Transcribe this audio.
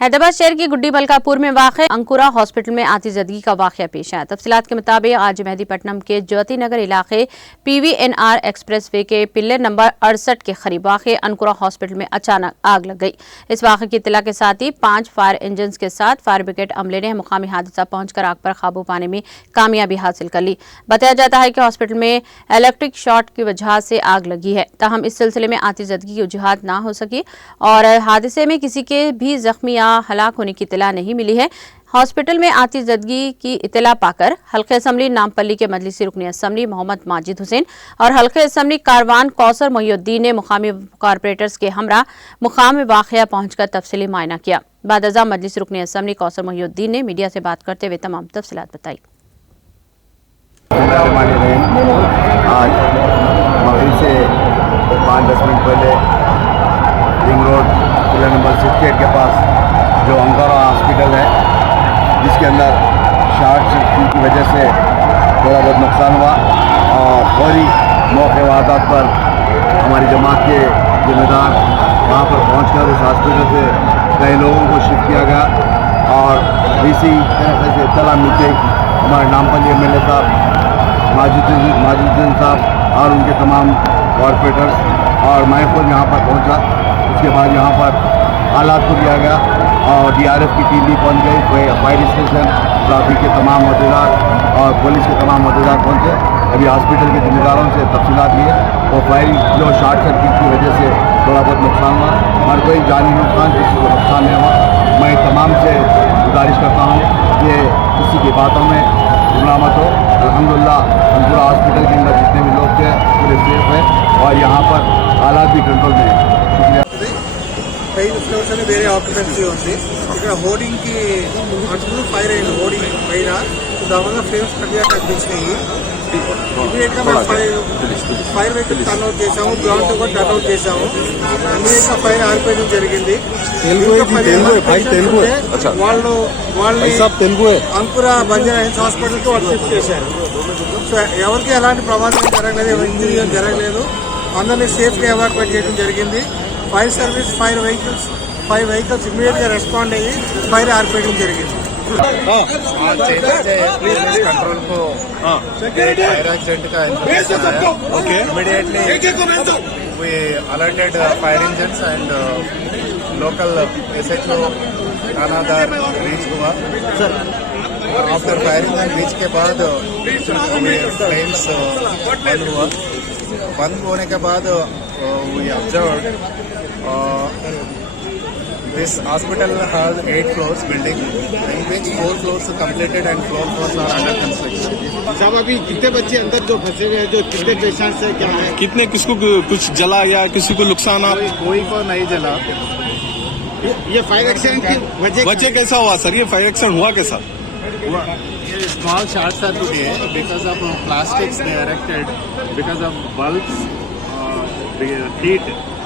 हैदराबाद शहर की गुड्डी मलकापुर में वाक़ अंकुरा हॉस्पिटल में आतिशबाजी का वाक़या पेश आया। तफसीलात के मुताबिक आज मेहदीपट्टनम के ज्योति नगर इलाके PVNR एक्सप्रेस वे के पिल्लर नंबर 68 के करीब वाक़ अंकुरा हॉस्पिटल में अचानक आग लग गई। इस वाक़े की इत्तला के साथ ही 5 फायर इंजन के साथ फायर ब्रिगेड अमले ने मुकामी हादसा पहुंचकर आग पर काबू पाने में कामयाबी हासिल कर ली। बताया जाता है कि हॉस्पिटल में इलेक्ट्रिक शॉर्ट की वजह से आग लगी है। ताहम इस सिलसिले में आतिशबाजी की वजूहात ना हो सकी और हादसे में किसी के भी जख्मी या हलाक होने की इत्तला नहीं मिली है। हॉस्पिटल में आतिशबाजी की इत्तला पाकर हल्के असम्बली नामपल्ली के मजलिसी रुकनी असम्बली मोहम्मद माजिद हुसैन और हल्के असम्बली कारवान कौसर मोहिउद्दीन ने मुकामी कारपोरेटर्स के हमरा मुकाम में वाक़या पहुंचकर तफसीली मायना किया। बाद अज़ा मजलिसी रुकनी असम्बली कौसर मोहिउद्दीन ने मीडिया से बात करते हुए तमाम तफसीलात बताई। आज मगरिब से 5-10 मिनट पहले रिंग रोड पिलर नंबर 68 के पास जो अंकुरा हॉस्पिटल है, जिसके अंदर शॉर्ट सर्किट की वजह से थोड़ा बहुत नुकसान हुआ और फौरी मौके वारदात पर हमारी जमात के जिम्मेदार वहाँ पर पहुँचकर उस हॉस्पिटल से कई लोगों को शिफ्ट किया गया और इसी तरह से इत्तला मिलते हमारे नामपल्ली MLA साहब माजिदुद्दीन साहब और उनके तमाम कॉरपोरेटर्स और मैं खुद यहाँ पर पहुँचा। उसके बाद यहाँ पर हालात को दिया गया और DRF की टीम भी पहुँच गई। फायर स्टेशन, ट्रैफिक के तमाम अहदेदार और पुलिस के तमाम अहदेदार पहुँचे। अभी हॉस्पिटल के जिम्मेदारों से तफसीलात लिए और फायर जो शॉर्ट सर्किट की वजह से थोड़ा बहुत नुकसान हुआ, हर कोई जानी नुकसान किसी को नुकसान नहीं हुआ। मैं तमाम से गुजारिश करता हूँ कि किसी की बातों में गुमराह मत हो। अल्हम्दुलिल्लाह अंकुरा हॉस्पिटल के अंदर जितने भी लोग थे पूरे सेफ है और यहाँ पर हालात भी कंट्रोल में है। शुक्रिया। కైదు ఫ్లోర్స్ వేరే ఆక్యుపెన్సీ ఉంది. ఇక్కడ హోర్డింగ్కి అటు ఫైర్ అయింది. హోర్డింగ్ పైన దానివల్ల ఫ్లేమ్స్ గట్టిగా కనిపించినాయి. ఇమీడియట్గా మేము ఫైర్ వెహికల్ టర్న్ అవుట్ చేసాము, గ్రౌండ్ కూడా టర్న్ అవుట్ చేసాము. ఇమీడియట్గా ఫైర్ ఆరిపోయడం జరిగింది. వాళ్ళు అంకురా బంజారా హిల్స్ హాస్పిటల్కి వాళ్ళు షిఫ్ట్ చేశారు. సో ఎవరికి ఎలాంటి ప్రమాదం జరగలేదు, ఎవరి ఇంజరీ జరగలేదు. అందరినీ సేఫ్గా ఎవాక్యుయేట్ చేయడం జరిగింది. ఫైర్ సర్వీస్ 5 వెహికల్స్ ఇమీడియట్ గా రెస్పాండ్ అయ్యి ఫైర్ ఆర్పేయడం జరిగింది। कंट्रोल को फायर एक्सीडेंट का immediately we alerted fire engines and local SHO थानादार रीच हुआ। आफ्टर फायरिंग रीच के बाद फ्लेम्स बंद हुआ। बंद होने के बाद we observed this hospital has 8 floors building, in which 4 floors completed and 4 floors are under construction. साहब अभी कितने बच्चे अंदर जो फंसे हुए हैं, जो कितने पेशेंट्स हैं, क्या है, कितने किसको कुछ जला या किसी को नुकसान? कोई को नहीं जला। ये फायर एक्सीडेंट की वजह कैसा हुआ सर? ये फायर एक्सीडेंट हुआ कैसा? Small shots are today because of plastics they erected, because of bulbs, heat